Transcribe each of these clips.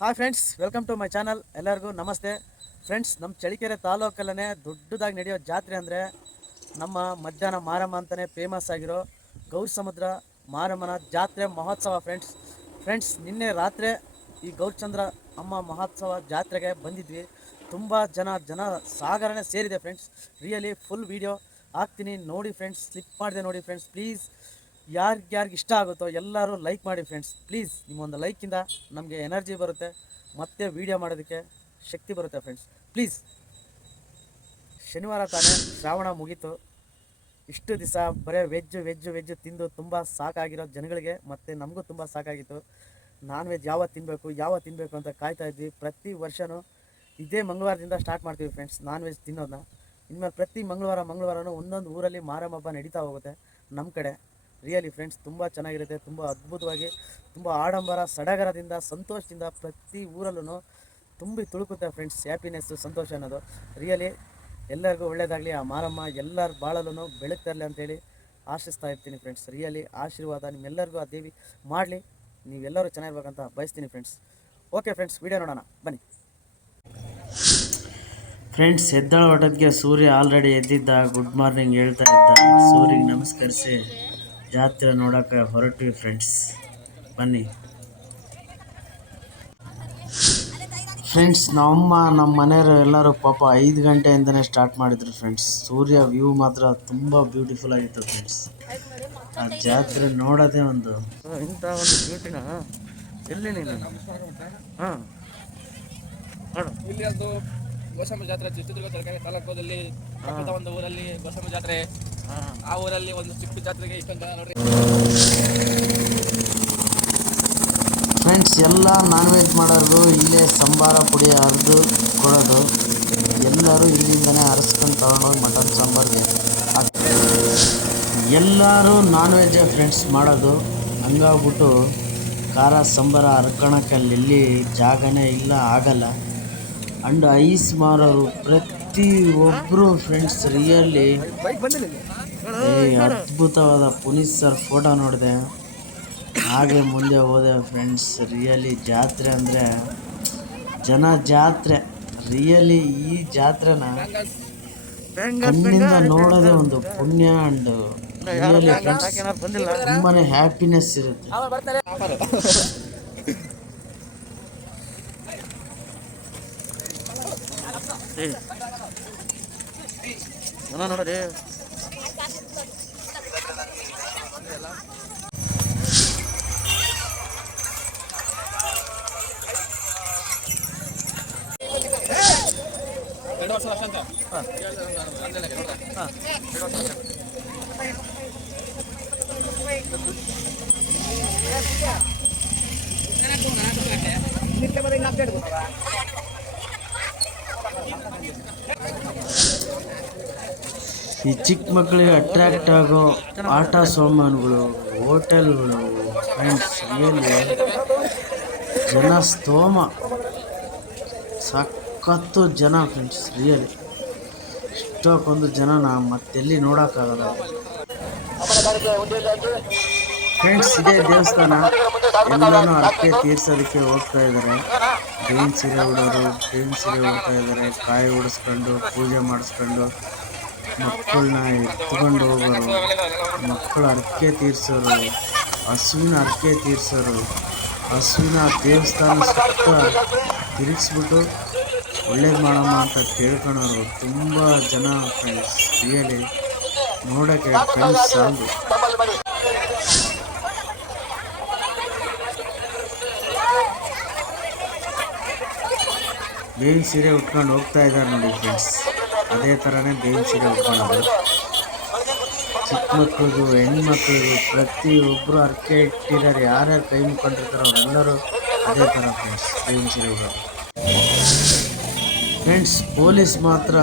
Hi friends, welcome to my channel. ಎಲ್ಲರಿಗೂ ನಮಸ್ತೆ friends. ನಮ್ಮ ಚಳ್ಳಕೆರೆ ತಾಲೂಕಲ್ಲೇ ದೊಡ್ಡದಾಗಿ ನಡೆಯೋ ಜಾತ್ರೆ ಅಂದರೆ ನಮ್ಮ ಮಧ್ಯಾಹ್ನ ಮಾರಮ್ಮ ಅಂತಲೇ ಫೇಮಸ್ ಆಗಿರೋ ಗೌರಸಮುದ್ರ ಮಾರಮ್ಮನ ಜಾತ್ರೆ ಮಹೋತ್ಸವ ಫ್ರೆಂಡ್ಸ್ ನಿನ್ನೆ ರಾತ್ರಿ ಈ ಗೌರಚಂದ್ರ ಅಮ್ಮ ಮಹೋತ್ಸವ ಜಾತ್ರೆಗೆ ಬಂದಿದ್ವಿ. ತುಂಬ ಜನ ಸಾಗರನೇ ಸೇರಿದೆ ಫ್ರೆಂಡ್ಸ್. ರಿಯಲಿ ಫುಲ್ ವೀಡಿಯೋ ಹಾಕ್ತೀನಿ ನೋಡಿ ಫ್ರೆಂಡ್ಸ್, ಸ್ಲಿಪ್ ಮಾಡಿದೆ ನೋಡಿ ಫ್ರೆಂಡ್ಸ್. ಪ್ಲೀಸ್ ಯಾರಿಗೆ ಇಷ್ಟ ಆಗುತ್ತೋ ಎಲ್ಲರೂ ಲೈಕ್ ಮಾಡಿ ಫ್ರೆಂಡ್ಸ್. ಪ್ಲೀಸ್ ನಿಮ್ಮೊಂದು ಲೈಕಿಂದ ನಮಗೆ ಎನರ್ಜಿ ಬರುತ್ತೆ, ಮತ್ತೆ ವೀಡಿಯೋ ಮಾಡೋದಕ್ಕೆ ಶಕ್ತಿ ಬರುತ್ತೆ ಫ್ರೆಂಡ್ಸ್. ಪ್ಲೀಸ್. ಶನಿವಾರ ತಾನೇ ಶ್ರಾವಣ ಮುಗೀತು. ಇಷ್ಟು ದಿವಸ ಬರೀ ವೆಜ್ಜು ತಿಂದು ತುಂಬ ಸಾಕಾಗಿರೋ ಜನಗಳಿಗೆ ಮತ್ತು ನಮಗೂ ತುಂಬ ಸಾಕಾಗಿತ್ತು. ನಾನ್ ವೆಜ್ ಯಾವತ್ತು ತಿನ್ನಬೇಕು ಅಂತ ಕಾಯ್ತಾ ಇದ್ವಿ. ಪ್ರತಿ ವರ್ಷವೂ ಇದೇ ಮಂಗಳವಾರದಿಂದ ಸ್ಟಾರ್ಟ್ ಮಾಡ್ತೀವಿ ಫ್ರೆಂಡ್ಸ್ ನಾನ್ ವೆಜ್ ತಿನ್ನೋದನ್ನ. ಇನ್ಮೇಲೆ ಪ್ರತಿ ಮಂಗಳವಾರನೂ ಒಂದೊಂದು ಊರಲ್ಲಿ ಮಾರಮ್ಮ ಹಬ್ಬ ನಡೀತಾ ಹೋಗುತ್ತೆ ನಮ್ಮ ಕಡೆ. ರಿಯಲಿ ಫ್ರೆಂಡ್ಸ್ ತುಂಬ ಚೆನ್ನಾಗಿರುತ್ತೆ, ತುಂಬ ಅದ್ಭುತವಾಗಿ, ತುಂಬ ಆಡಂಬರ ಸಡಗರದಿಂದ ಸಂತೋಷದಿಂದ ಪ್ರತಿ ಊರಲ್ಲೂ ತುಂಬಿ ತುಳುಕುತ್ತೆ ಫ್ರೆಂಡ್ಸ್. ಹ್ಯಾಪಿನೆಸ್ಸು, ಸಂತೋಷ ಅನ್ನೋದು. ರಿಯಲಿ ಎಲ್ಲರಿಗೂ ಒಳ್ಳೆಯದಾಗಲಿ, ಆ ಮಾರಮ್ಮ ಎಲ್ಲರ ಬಾಳಲ್ಲೂ ಬೆಳಗ್ತರಲಿ ಅಂತೇಳಿ ಆಶಿಸ್ತಾ ಇರ್ತೀನಿ ಫ್ರೆಂಡ್ಸ್. ರಿಯಲಿ ಆಶೀರ್ವಾದ ನಿಮ್ಮೆಲ್ಲರಿಗೂ ಆ ದೇವಿ ಮಾಡಲಿ, ನೀವೆಲ್ಲರೂ ಚೆನ್ನಾಗಿರ್ಬೇಕಂತ ಬಯಸ್ತೀನಿ ಫ್ರೆಂಡ್ಸ್. ಓಕೆ ಫ್ರೆಂಡ್ಸ್, ವಿಡಿಯೋ ನೋಡೋಣ ಬನ್ನಿ ಫ್ರೆಂಡ್ಸ್. ಎದ್ದೇಳ ಹೊಟ್ಟಕ್ಕೆ ಸೂರ್ಯ ಆಲ್ರೆಡಿ ಎದ್ದಿದ್ದ, ಗುಡ್ ಮಾರ್ನಿಂಗ್ ಹೇಳ್ತಾ ಇದ್ದ. ಸೂರ್ಯಗೆ ನಮಸ್ಕರಿಸಿ ಜಾತ್ರೆ ನೋಡೋಕೆ ಹೊರಟ್ವಿ ಫ್ರೆಂಡ್ಸ್. ಬನ್ನಿ ಫ್ರೆಂಡ್ಸ್. ನಮ್ಮ ಮನೆಯವರು ಎಲ್ಲರೂ ಪಾಪ 5 ಗಂಟೆಯಿಂದನೇ ಸ್ಟಾರ್ಟ್ ಮಾಡಿದ್ರು ಫ್ರೆಂಡ್ಸ್. ಸೂರ್ಯ ವ್ಯೂ ಮಾತ್ರ ತುಂಬ ಬ್ಯೂಟಿಫುಲ್ ಆಗಿತ್ತು ಫ್ರೆಂಡ್ಸ್. ಆ ಜಾತ್ರೆ ನೋಡೋದೇ ಇಂಥ ಒಂದು ಬ್ಯೂಟಿನ ಎಲ್ಲಿ ನೀನು ಹಾಂ ಇಲ್ಲಿ ಅದು ಗೋಸಮ್ಮ ಜಾತ್ರೆ ಚಿತ್ರದುರ್ಗ ತಾಲೂಕಲ್ಲಿ ಒಂದು ಊರಲ್ಲಿ ಗೋಸಮ್ಮ ಜಾತ್ರೆ. ಆ ಊರಲ್ಲಿ ಒಂದು ಚಿಕ್ಕ ಜಾತ್ರೆಗೆ ನೋಡ್ರಿ ಫ್ರೆಂಡ್ಸ್. ಎಲ್ಲ ನಾನ್ ವೆಜ್ ಮಾಡೋರು ಇಲ್ಲೇ ಸಂಬಾರ ಪುಡಿ ಅರ್ದು ಕೊಡೋದು. ಎಲ್ಲರೂ ಇಲ್ಲಿಂದನೇ ಅರಸ್ಕೊಂಡು ತಗೊಂಡೋಗಿ ಮಟನ್ ಸಾಂಬಾರ್ಗೆ ಎಲ್ಲರೂ ನಾನ್ ವೆಜ್ಜೇ ಫ್ರೆಂಡ್ಸ್ ಮಾಡೋದು. ಹಂಗಾಗ್ಬಿಟ್ಟು ಖಾರ ಸಂಬಾರ ಹರ್ಕೊಳಕ್ಕೆ ಅಲ್ಲಿ ಜಾಗನೇ ಇಲ್ಲ, ಆಗಲ್ಲ. ಅಂಡ್ ಐಸ್ ಮಾರೋರು ಪ್ರತಿ ಒಬ್ಬರು ಫ್ರೆಂಡ್ಸ್. ರಿಯಲಿ ಅದ್ಭುತವಾದ ಪುನೀತ್ ಸರ್ ಫೋಟೋ ನೋಡಿದೆ, ಹಾಗೆ ಮುಂದೆ ಹೋದೆ ಫ್ರೆಂಡ್ಸ್. ರಿಯಲಿ ಜಾತ್ರೆ ಅಂದರೆ ಜಾತ್ರೆ. ರಿಯಲಿ ಈ ಜಾತ್ರೆನ ಕಣ್ಣಿಂದ ನೋಡೋದೇ ಒಂದು ಪುಣ್ಯ. ಅಂಡ್ ರಿಯಲಿ ಫ್ರೆಂಡ್ಸ್ ತುಂಬಾ ಹ್ಯಾಪಿನೆಸ್ ಇರುತ್ತೆ. ನೋಡ್ರಿ ಈ ಚಿಕ್ಕ ಮಕ್ಕಳಿಗೆ ಅಟ್ರಾಕ್ಟ್ ಆಗೋ ಆಟ ಸಾಮಾನುಗಳು, ಹೋಟೆಲ್ಗಳು ಫ್ರೆಂಡ್ಸ್. ರಿಯಲಿ ಜನ ಸ್ತೋಮ ಸಖತ್ತು ಜನ ಫ್ರೆಂಡ್ಸ್. ರಿಯಲಿ ಇಷ್ಟಕ್ಕೊಂದು ಜನನ ಮತ್ತೆಲ್ಲಿ ನೋಡೋಕ್ಕಾಗಲ್ಲ ಫ್ರೆಂಡ್ಸ್. ಇದೇ ದೇವಸ್ಥಾನ. ಎಲ್ಲನೂ ಅರ್ಕೆ ತೀರ್ಸೋದಕ್ಕೆ ಹೋಗ್ತಾ ಇದ್ದಾರೆ. ಬೇವಿನ ಸೀರೆ ಉಡೋರು ಬೇವಿನ ಸೀರೆ ಉಡ್ತಾ ಇದ್ದಾರೆ. ಕಾಯಿ ಉಡಿಸ್ಕೊಂಡು ಪೂಜೆ ಮಾಡಿಸ್ಕೊಂಡು ಮಕ್ಕಳನ್ನ ಎತ್ಕೊಂಡು ಹೋಗೋರು, ಮಕ್ಕಳ ಅರ್ಕೆ ತೀರ್ಸೋರು, ಹಸುವಿನ ಅರ್ಕೆ ತೀರ್ಸೋರು, ಹಸುವಿನ ದೇವಸ್ಥಾನ ಸುತ್ತ ತಿರುಗಿಸ್ಬಿಟ್ಟು ಒಳ್ಳೇದು ಮಾಡಮ್ಮ ಅಂತ ಕೇಳ್ಕೊಳೋರು ತುಂಬ ಜನ ಫ್ರೆಂಡ್ಸ್. ರಿಯಲಿ ನೋಡೋಕ್ಕೆ ಕಣ್ಣು ಸಾಲದು. ಬೇವಿನ ಸೀರೆ ಉಟ್ಕೊಂಡು ಹೋಗ್ತಾ ಇದ್ದಾರೆ ನೋಡಿ ಫ್ರೆಂಡ್ಸ್. ಅದೇ ಥರನೇ ಬೇವಿನ ಸೀರೆ ಉಟ್ಕೊಳ್ಳೋದು. ಚಿಕ್ಕ ಮಕ್ಕಳಿಗೂ ಹೆಣ್ಮಕ್ಳಿಗೂ ಪ್ರತಿಯೊಬ್ಬರು ಅರ್ಕೆ ಇಟ್ಟಿದ್ದಾರೆ. ಯಾರ್ಯಾರು ಕೈ ಮುಕ್ಕೊಂಡಿರ್ತಾರೋ ಅವರೆಲ್ಲರೂ ಅದೇ ಥರ ಫ್ರೆಂಡ್ಸ್ ಬೇವಿನ ಸೀರೆ ಉಡೋದು ಫ್ರೆಂಡ್ಸ್. ಪೊಲೀಸ್ ಮಾತ್ರ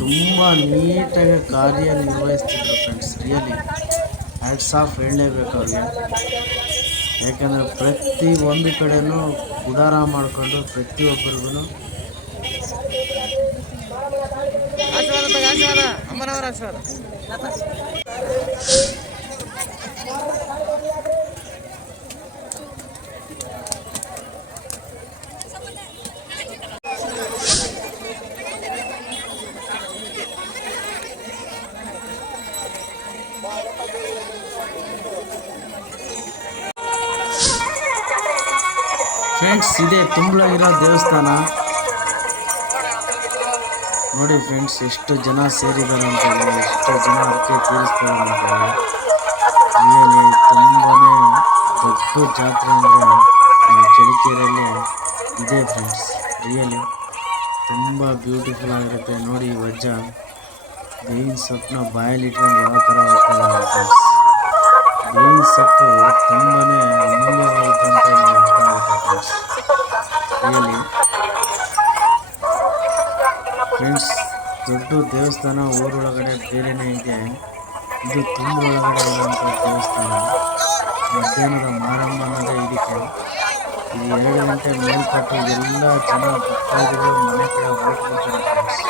ತುಂಬ ನೀಟಾಗಿ ಕಾರ್ಯನಿರ್ವಹಿಸ್ತಿದ್ರು ಫ್ರೆಂಡ್ಸ್. ರಿಯಲಿ ಹ್ಯಾಟ್ಸ್ ಆಫ್ ಹೇಳಲೇಬೇಕು ಅವ್ರಿಗೆ. ಯಾಕಂದರೆ ಪ್ರತಿ ಒಂದು ಕಡೆಯೂ ಗುಡಾರ ಮಾಡಿಕೊಂಡು ಪ್ರತಿಯೊಬ್ಬರಿಗೂ ಅಮ್ಮನವರ ಆಶೀರ್ವಾದ. ಫ್ರೆಂಡ್ಸ್ ಇದೇ ತುಂಬಲಾಗಿರೋ ದೇವಸ್ಥಾನ ನೋಡಿ ಫ್ರೆಂಡ್ಸ್, ಎಷ್ಟು ಜನ ಸೇರಿದ್ದಾರೆ ಅಂತ ಹೇಳಿ, ಎಷ್ಟು ಜನ ಅರ್ಕೆ ತೀರಿಸ್ತಾರೆ ಅಂತ ಹೇಳಿ. ರಿಯಲಿ ತುಂಬಾನೇ ದೊಡ್ಡ ಜಾತ್ರೆ ಅಂದರೆ ನಮ್ಮ ಚಳ್ಳಕೆರೆಯಲ್ಲಿ ಇದೆ ಫ್ರೆಂಡ್ಸ್. ರಿಯಲಿ ತುಂಬ ಬ್ಯೂಟಿಫುಲ್ ಆಗಿರುತ್ತೆ ನೋಡಿ. ಈ ವಜ್ಜ ಬೇವಿನ ಸೊಪ್ಪನ್ನ ಬಾಯಲ್ಲಿ ಇಟ್ಕೊಂಡು ಯಾವ ಥರ ಹೋಗ್ತಾರೆ ಫ್ರೆಂಡ್ಸ್. ಬೇವಿನ ಸೊಪ್ಪು ತುಂಬಾನೇ ಅಮೂಲ್ಯವಾದಂಥ ಅರ್ಥ ಆಗುತ್ತೆ ಫ್ರೆಂಡ್ಸ್. ರಿಯಲಿ ಫ್ರೆಂಡ್ಸ್, ದೊಡ್ಡ ದೇವಸ್ಥಾನ ಊರೊಳಗಡೆ ಬೇರೆಯೇ ಇದೆ. ಇದು ತುಂಬ ಒಳಗಡೆ ಇರುವಂಥ ದೇವಸ್ಥಾನ. ಮಧ್ಯಾಹ್ನದ ಮಾರಮ್ಮ ಅನ್ನೋದೇ ಇದಕ್ಕೆ. ಇದು 2 ಗಂಟೆ ಮೇಲ್ಪಟ್ಟು ಎಲ್ಲ ಜನ ಭಕ್ತಾದಿಗಳು ಮನೆ ಕಡೆ ಹೊರಟ್ಬಿಡ್ತಾರೆ ಫ್ರೆಂಡ್ಸ್.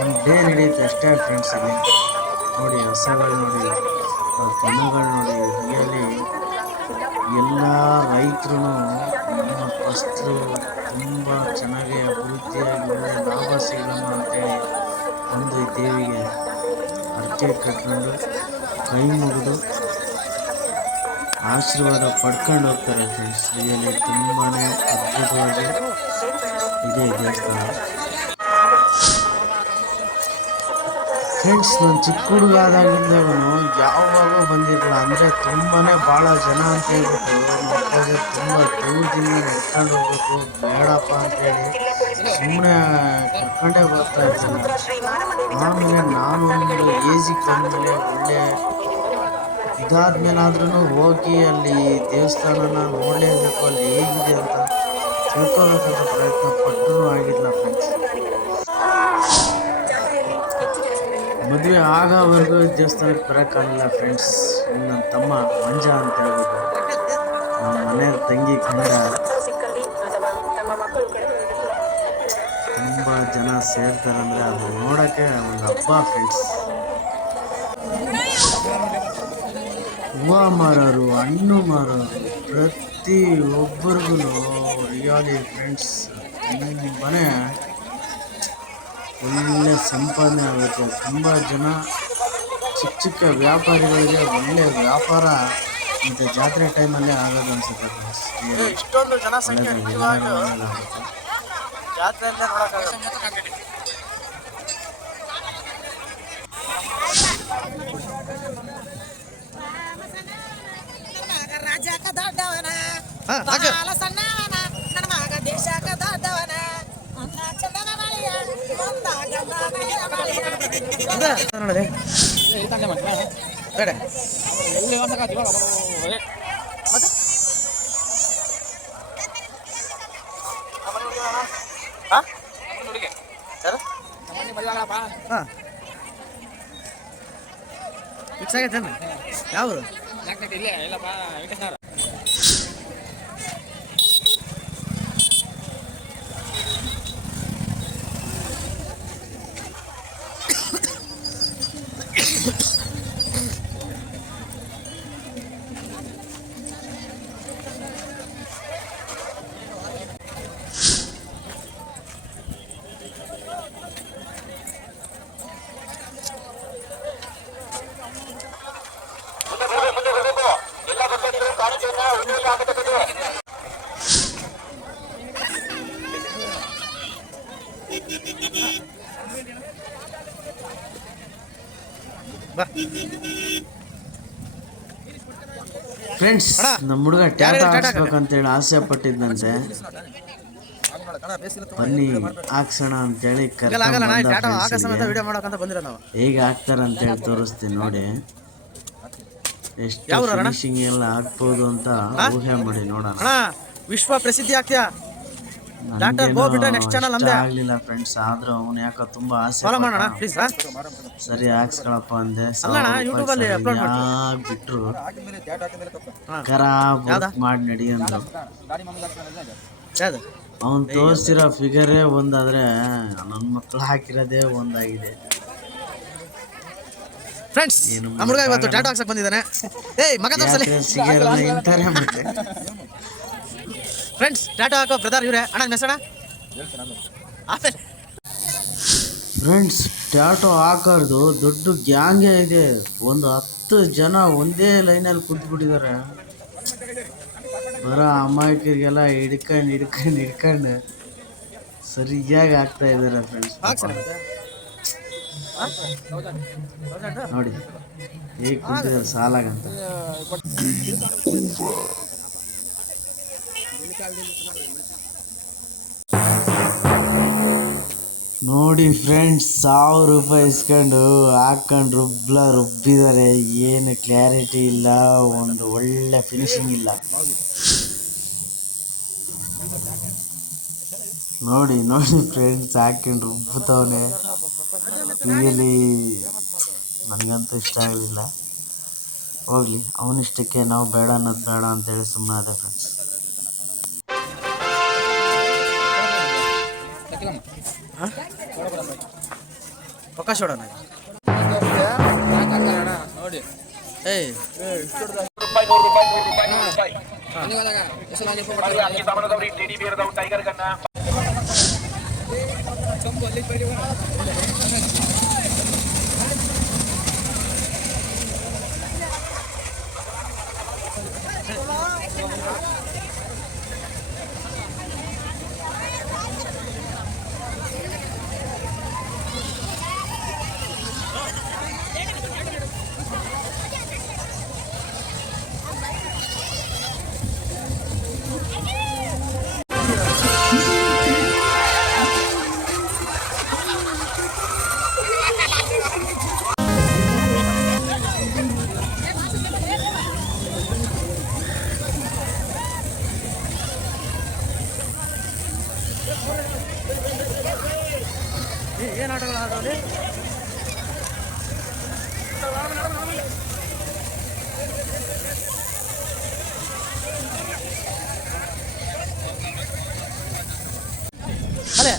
ಒಂದು ಡೇ ನಡೆಯುತ್ತೆ ಅಷ್ಟೇ ಫ್ರೆಂಡ್ಸ್. ಇಲ್ಲಿ ನೋಡಿ ಹಸಗಳು ನೋಡಿ, ದನಗಳು ನೋಡಿ. ರಿಯಲಿ ಎಲ್ಲ ರೈತರು ನಮ್ಮ ಫಸ್ಟು ತುಂಬ ಚೆನ್ನಾಗಿ ಅಭಿವೃದ್ಧಿಯಾಗಿ ಒಳ್ಳೆ ಲಾಭ ಸಿಗೋಣ ಅಂತೇಳಿ ಬಂದು ಈ ದೇವಿಗೆ ಅರ್ಕೆ ಕಟ್ಕೊಂಡು ಕೈ ಮುಗಿದು ಆಶೀರ್ವಾದ ಪಡ್ಕೊಂಡು ಹೋಗ್ತಾರೆ ಫ್ರೆಂಡ್ಸ್. ರಿಯಲಿ ತುಂಬಾ ಅದ್ಭುತವಾಗಿ ಇದೆ ಈ ದೇವಸ್ಥಾನ ಫ್ರೆಂಡ್ಸ್. ನಾನು ಚಿಕ್ಕ ಹುಡುಗ ಆದಾಗಿಂದವೂ ಯಾವಾಗೂ ಬಂದಿರಲಿಲ್ಲ. ಅಂದರೆ ತುಂಬಾ ಭಾಳ ಜನ ಅಂತ ಹೇಳ್ಬಿಟ್ಟು ಮಕ್ಕಳಿಗೆ ತುಂಬ ದೂರದಿಂದ ನಡ್ಕೊಂಡು ಹೋಗ್ಬೇಕು ಬೇಡಪ್ಪ ಅಂತೇಳಿ ಸುಮ್ಮನೆ ಕರ್ಕೊಂಡೇ ಬರ್ತಾ ಇರ್ತೀನಿ. ಆಮೇಲೆ ನಾನು ಒಂದು ಏಜಿಗೆ ಬಂದಮೇಲೆ ಒಳ್ಳೆ ಇದಾದ್ಮೇಲಾದ್ರೂ ಹೋಗಿ ಅಲ್ಲಿ ದೇವಸ್ಥಾನನ ನೋಡಲೇಬೇಕು, ಅಲ್ಲಿ ಹೇಗಿದೆ ಅಂತ ತಿಳ್ಕೊಬೇಕಂತ ಪ್ರಯತ್ನ ಪಟ್ಟರೂ ಆಗಿಲ್ಲ ಫ್ರೆಂಡ್ಸ್. ಮದುವೆ ಆಗೋವರೆಗೂ ದೇವಸ್ಥಾನಕ್ಕೆ ಬರೋಕ್ಕಾಗಲಿಲ್ಲ ಫ್ರೆಂಡ್ಸ್. ನನ್ನ ತಮ್ಮ ಮಂಜ ಅಂತ ಹೇಳ್ಬಿಟ್ಟು ನಮ್ಮ ಮನೆಯ ತಂಗಿ ಕಂಡ ತುಂಬ ಜನ ಸೇರ್ತಾರಂದರೆ ಅದು ನೋಡೋಕ್ಕೆ ಒಂದು ಹಬ್ಬ ಫ್ರೆಂಡ್ಸ್. ಹೂವು ಮಾರೋರು, ಹಣ್ಣು ಮಾರೋರು, ಪ್ರತಿ ಒಬ್ಬರಿಗೂ ರಿಯಲಿ ಫ್ರೆಂಡ್ಸ್ ತುಂಬನೇ ಒಳ್ಳೆ ಸಂಪಾದನೆ ಆಗುತ್ತೆ. ತುಂಬ ಜನ ಚಿಕ್ಕ ಚಿಕ್ಕ ವ್ಯಾಪಾರಿಗಳಿಗೆ ಒಳ್ಳೆ ವ್ಯಾಪಾರ ಇಂಥ ಜಾತ್ರೆ ಟೈಮಲ್ಲೇ ಆಗೋದು ಅನ್ಸುತ್ತೆ ಫ್ರೆಂಡ್ಸ್. ಇಷ್ಟೊಂದು ಜನಸಂಖ್ಯೆ ನಿಜವಾಗ್ಲೂ ಜಾತ್ರೆಯಲ್ಲೇ ನೋಡೋಕ್ಕಾಗಲ್ಲ. ರಾಜಕ ದೊಡ್ಡವನ ಬಾಲ ಸಣ್ಣವನ ನನ್ನ ಮಗ ದೇಶಕ ದೊಡ್ಡವನ ಒಂದ ಚಂದನ ಬಳಿಯ ಒಂದ ಗಂಧದ ಬಳಿಯ ನೋಡಿ ಬೇಡ ಎಲ್ಲಿ ಹೊಸಕಾತಿ ಇವಾಗ ಮತ್ತೆ ಹುಡುಗಿ ಸರ್ ಮದುವೆ ಆಗಲ್ಲಪ್ಪ. ಹಾಂ ಫಿಕ್ಸ್ ಆಗೈತೆ ಯಾವ ಇಲ್ಲೇ ಇಲ್ಲಪ್ಪ ವೆಂಕಟೇಶ್ವರ. ಫ್ರೆಂಡ್ಸ್, ನಮ್ಮ ಹುಡುಗ ಟ್ಯಾಟೋ ಹಾಕ್ಸ್ಬೇಕಂತೇಳಿ ಆಸೆ ಪಟ್ಟಿದ್ದಂತೆ. ಬನ್ನಿ ಹಾಕ್ಸೋಣ ಅಂತೇಳಿ ಹೇಗೆ ಹಾಕ್ತಾರ ಅಂತೇಳಿ ತೋರಿಸ್ತೀನಿ ನೋಡಿ. ಎಷ್ಟು ಫಿನಿಶಿಂಗ್ ಎಲ್ಲ ಹಾಕ್ಬೋದು ಅಂತ ಊಹೆ ಮಾಡಿ ನೋಡೋಣ. ವಿಶ್ವ ಪ್ರಸಿದ್ಧಿ ಆಗ್ತೀಯಾ ಆಗ್ಲಿಲ್ಲ ಫ್ರೆಂಡ್ಸ್. ಆದ್ರೂ ಅವನು ಯಾಕೋ ತುಂಬಾ ಆಸೆ ಸರಿ ಹಾಕ್ಸ್ಕೊಳಪ್ಪ ಅಂದೆ. ಬಿಟ್ರು ಖರಾಬ್ ಮಾಡಿ ನಡಿ ಅಂದ್ರು. ಅವನ್ ತೋರಿಸಿರೋ ಫಿಗರೇ ಒಂದಾದ್ರೆ ನನ್ನ ಮಕ್ಳು ಹಾಕಿರೋದೇ ಒಂದಾಗಿದೆ ಫ್ರೆಂಡ್ಸ್. ನಮ್ಮ ಹುಡುಗ ಇವತ್ತು ಟ್ಯಾಟೋ ಹಾಕ್ಸಕ್ ಬಂದಿದ್ದಾನೆ. ಏಯ್ ಮಗ ತೋರಿಸಲಿ ಸಿಗಲ್ಲ ಇಂತಾರೆ ಮತ್ತೆ ಫ್ರೆಂಡ್ಸ್. ಟ್ಯಾಟೋ ಹಾಕೋ ಬ್ರದರ್ ಇವರೇ ಅಣ್ಣ ಮೆಸಣ ಫ್ರೆಂಡ್ಸ್. ಟ್ಯಾಟೋ ಹಾಕೋದು ದೊಡ್ಡ ಗ್ಯಾಂಗೇ ಇದೆ. ಒಂದು 10 ಜನ ಒಂದೇ ಲೈನಲ್ಲಿ ಕೂತ್ಬಿಟ್ಟಿದ್ದಾರೆ. ಬರೋ ಅಮಾಯಕರಿಗೆಲ್ಲ ಹಿಡ್ಕೊಂಡು ಸರಿಯಾಗಿ ಆಗ್ತಾ ಇದ್ದಾರೆ ಫ್ರೆಂಡ್ಸ್. ನೋಡಿ ಹೇಗೆ ಕುಂತಿದ್ದಾರೆ ಸಾಲಾಗಂತ. ನೋಡಿ ಫ್ರೆಂಡ್ಸ್, 1000 ರೂಪಾಯಿ ಇಸ್ಕೊಂಡು ಹಾಕೊಂಡು ರುಬ್ಬಿದ್ದಾರೆ. ಏನು ಕ್ಲಾರಿಟಿ ಇಲ್ಲ, ಒಂದು ಒಳ್ಳೆ ಫಿನಿಶಿಂಗ್ ಇಲ್ಲ. ನೋಡಿ ಫ್ರೆಂಡ್ಸ್, ಹಾಕೊಂಡು ರುಬ್ಬುತ್ತವನೆ. ರಿಯಲಿ ನನಗಂತೂ ಇಷ್ಟ ಆಗಲಿಲ್ಲ. ಹೋಗಲಿ, ಅವನಿಷ್ಟಕ್ಕೆ ನಾವು ಬೇಡ ಅನ್ನೋದು ಬೇಡ ಅಂತೇಳಿ ಸುಮ್ಮನೆ ಅದೇ ಫ್ರೆಂಡ್ಸ್. ಅವಕಾಶ ಹೊಡೋಣ ನೋಡಿ ಏಯ್ ಏನು ಆಟಗಳಾದವಲ್ಲಿ? ಅದೇ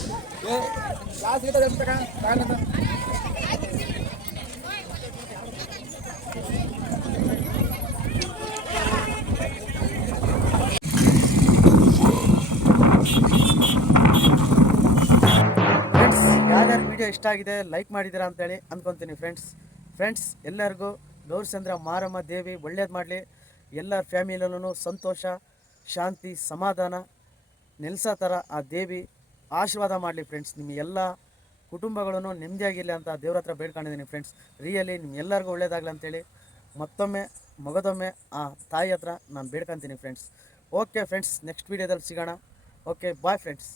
ಯಾರ್ಯಾರು ವಿಡಿಯೋ ಇಷ್ಟ ಆಗಿದೆ ಲೈಕ್ ಮಾಡಿದ್ದೀರಾ ಅಂತೇಳಿ ಅಂದ್ಕೊತೀನಿ ಫ್ರೆಂಡ್ಸ್ ಎಲ್ಲರಿಗೂ ಗೌರಿಚಂದ್ರ ಮಾರಮ್ಮ ದೇವಿ ಒಳ್ಳೇದು ಮಾಡಲಿ. ಎಲ್ಲರ ಫ್ಯಾಮಿಲಿಯಲ್ಲೂ ಸಂತೋಷ, ಶಾಂತಿ, ಸಮಾಧಾನ ನೆಲೆಸೋ ಥರ ಆ ದೇವಿ ಆಶೀರ್ವಾದ ಮಾಡಲಿ ಫ್ರೆಂಡ್ಸ್. ನಿಮ್ಮ ಎಲ್ಲ ಕುಟುಂಬಗಳನ್ನು ನೆಮ್ಮದಿಯಾಗಿರಲಿ ಅಂತ ದೇವ್ರ ಹತ್ರ ಬೇಡ್ಕೊಂಡಿದ್ದೀನಿ ಫ್ರೆಂಡ್ಸ್. ರಿಯಲಿ ನಿಮ್ಮೆಲ್ಲರಿಗೂ ಒಳ್ಳೇದಾಗಲಿ ಅಂತೇಳಿ ಮತ್ತೊಮ್ಮೆ ಮಗದೊಮ್ಮೆ ಆ ತಾಯಿ ಹತ್ರ ನಾನು ಬೇಡ್ಕೊತೀನಿ ಫ್ರೆಂಡ್ಸ್. ಓಕೆ ಫ್ರೆಂಡ್ಸ್, ನೆಕ್ಸ್ಟ್ ವೀಡಿಯೋದಲ್ಲಿ ಸಿಗೋಣ. Okay, bye friends.